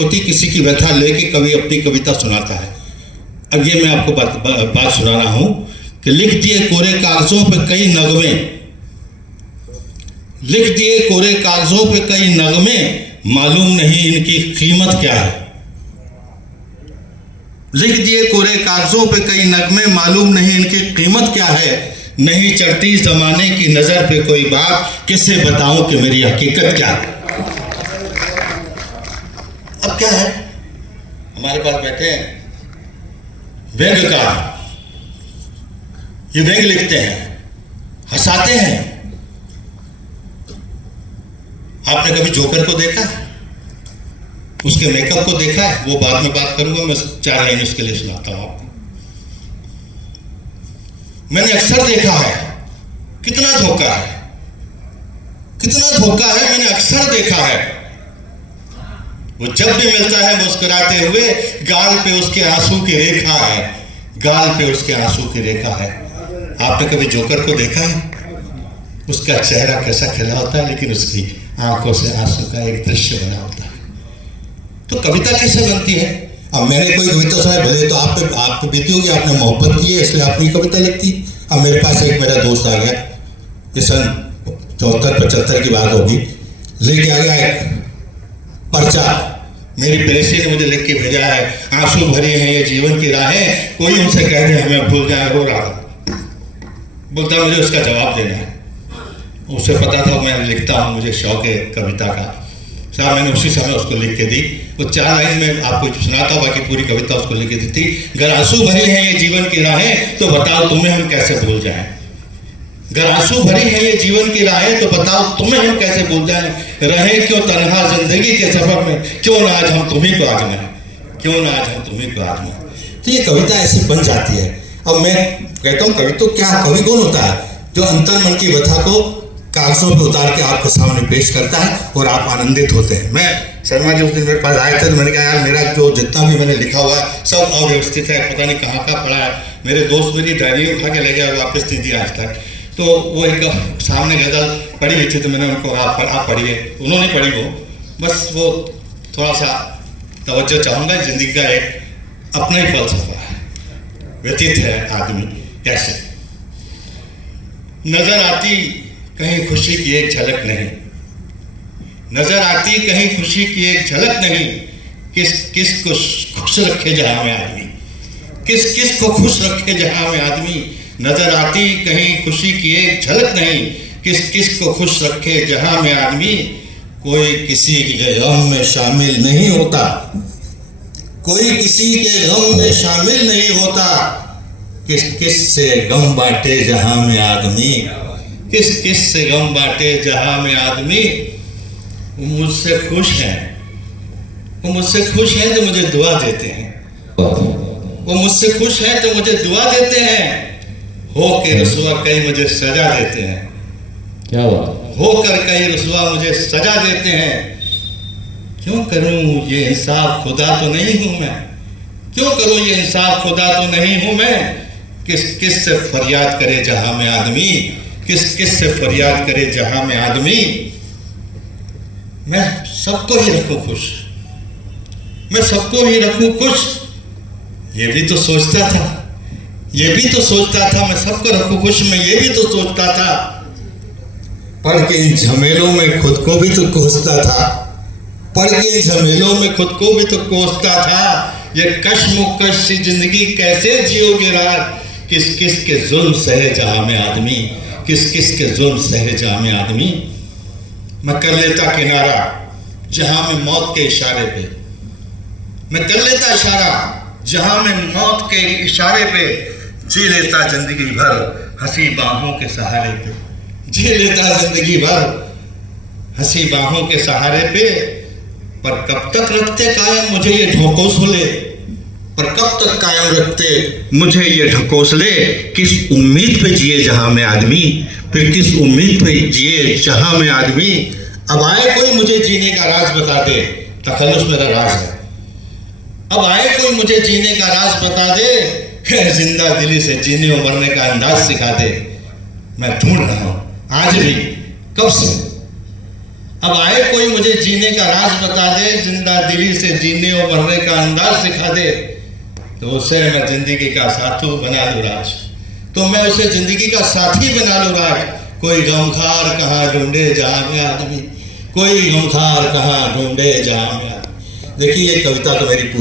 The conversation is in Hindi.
होती किसी की व्यथा लेके कवि अपनी कविता सुनाता है। अब ये मैं आपको बात सुना रहा हूं कि लिख दिए कोरे कागजों पे कई नगमे, लिख दिए कोरे कागजों पे कई नगमे, मालूम नहीं इनकी कीमत क्या है। लिख दिए कोरे कागजों पे कई नगमे, मालूम नहीं इनकी कीमत क्या है। नहीं चढ़ती जमाने की नजर पे कोई बात, किससे बताऊं कि मेरी हकीकत क्या है। अब क्या है, हमारे पास बैठे हैं व्यंग्यकार, ये व्यंग्य लिखते हैं, हंसाते हैं। आपने कभी जोकर को देखा है, उसके मेकअप को देखा है? वो बाद में बात करूंगा, मैं 4 लाइन उसके लिए सुनाता हूं आपको। मैंने अक्सर देखा है, कितना धोखा है, कितना धोखा है, मैंने अक्सर देखा है। वो जब भी मिलता है मुस्कुराते हुए, गाल पे उसके आंसू की रेखा है, गाल पे उसके आंसू की रेखा है। आपने कभी जोकर को देखा है? उसका चेहरा कैसा खिला होता है, लेकिन उसकी आंखों से आंसू का एक दृश्य बना होता है। तो कविता कैसे बनती है? अब मैंने कोई कविता सुनाई, भले तो आप पे बीती होगी, आपने मोहब्बत की है इसलिए आपने कविता लिखती। अब मेरे पास एक मेरा दोस्त आ गया, ये सन 74-75 की बात होगी, लेके आ गया एक पर्चा, मेरी प्रेसी ने मुझे लिख के भेजा है, आंसू भरी हैं ये जीवन की राहें, कोई उनसे कह दे हमें भूल जाए। रो रहा था, बोलता मुझे उसका जवाब देना है। उसे पता था मैं लिखता हूँ, मुझे शौक है कविता का। साहब मैंने उसी समय उसको लिख के दी। वो 4 लाइन में आपको सुनाता, बाकी पूरी कविता उसको लिख के दी थी। अगर आंसू भरी हैं ये जीवन की राहें, तो बताओ तुम्हें हम कैसे भूल जाएं। अगर आंसू भरी है ये जीवन की राहें, तो बताओ तुम्हें हम कैसे भूल जाएं। रहे क्यों तन्हा जिंदगी के सफर में, क्यों ना आज हम तुम्ही को आजमाएं, क्यों ना आज हम तुम्ही को आजमाएं। तो ये कविता ऐसी बन जाती है। अब मैं कहता हूँ कवि तो क्या, कवि कौन होता है? जो अंतर्मन मन की व्यथा को कागजों पे उतार के आपके सामने पेश करता है और आप आनंदित होते हैं। मैं शर्मा जी उस दिन मेरे पास आए थे, तो मैंने कहा यार मेरा जो जितना भी मैंने लिखा हुआ है सब अव्यवस्थित है, पता नहीं कहाँ कहाँ पड़ा है। मेरे दोस्त मेरी डायरी उठा के ले गया, वापस नहीं दिया आज तक। तो वो एक सामने गजल पढ़ी हुई थी, तो मैंने उनको आप पढ़िए, उन्होंने पढ़ी वो, बस वो थोड़ा सा तवज्जो चाहूँगा। जिंदगी का एक अपना ही फलसफा है, व्यतीत है आदमी कैसे। नजर आती कहीं खुशी की एक झलक नहीं, नजर आती कहीं खुशी की एक झलक नहीं, किस को खुश रखे जहां में आदमी, किस को खुश रखे जहां में आदमी। नजर आती कहीं खुशी की एक झलक नहीं, किस को खुश रखे जहां में आदमी। कोई किसी के गम में शामिल नहीं होता, कोई किसी के गम में शामिल नहीं होता। किस से गम बांटे जहां में आदमी, किस से गम बांटे जहां में आदमी। वो मुझसे खुश हैं, वो मुझसे खुश हैं तो मुझे दुआ देते हैं, वो मुझसे खुश हैं तो मुझे दुआ देते हैं। हो के रसुआ कई मुझे सजा देते हैं, क्या बात, होकर कई रसुआ मुझे सजा देते हैं। क्यों करूं ये इंसाफ, खुदा तो नहीं हूं मैं, क्यों करूं ये इंसाफ, खुदा तो नहीं हूं मैं। किस से फरियाद करे जहां में आदमी, किस से फरियाद करे जहां में आदमी। मैं सबको ही रखूं खुश, मैं सबको ही रखूं खुश। ये भी तो सोचता था, ये भी तो सोचता था, मैं सबको रखूं खुश, मैं ये भी तो सोचता था। पढ़ के इन झमेलों में खुद को भी तो कोसता था, पढ़ के इन झमेलों में खुद को भी तो कोसता था। ये कश्मकश जिंदगी कैसे जियोगे रात, किस के जुल्म सहे जहां में आदमी, किस के जुल्म सहे जहां में आदमी। मैं कर लेता किनारा जहां में मौत के इशारे पे, मैं कर लेता इशारा जहां में मौत के इशारे पे। जी लेता जिंदगी भर हंसी बाहों के सहारे पे, जी लेता जिंदगी भर हंसी बाहों के सहारे पे। पर कब तक रखते कायम मुझे ये ढकोसले, पर कब तक कायम रखते मुझे ये ढकोसले। किस उम्मीद पे जिए जहां में आदमी, फिर किस उम्मीद पे जिए जहां में आदमी। अब आए कोई मुझे जीने का राज बता दे, तखल्लुस मेरा राज है। अब आए कोई मुझे जीने का राज बता दे, जिंदा दिली से जीने और मरने का अंदाज सिखा दे। मैं ढूंढ रहा हूं आज भी, कब से अब आए कोई मुझे जीने का राज बता दे, जिंदा दिली से जीने और मरने का अंदाज सिखा दे, तो उसे मैं जिंदगी का साथी बना लूँ राज, तो मैं उसे जिंदगी का साथी बना लूँ राज। कोई गमखार कहाँ ढूंढे जहाँ में आदमी, कोई गमखार कहाँ ढूंढे जहाँ में आदमी। देखिए ये कविता तो मेरी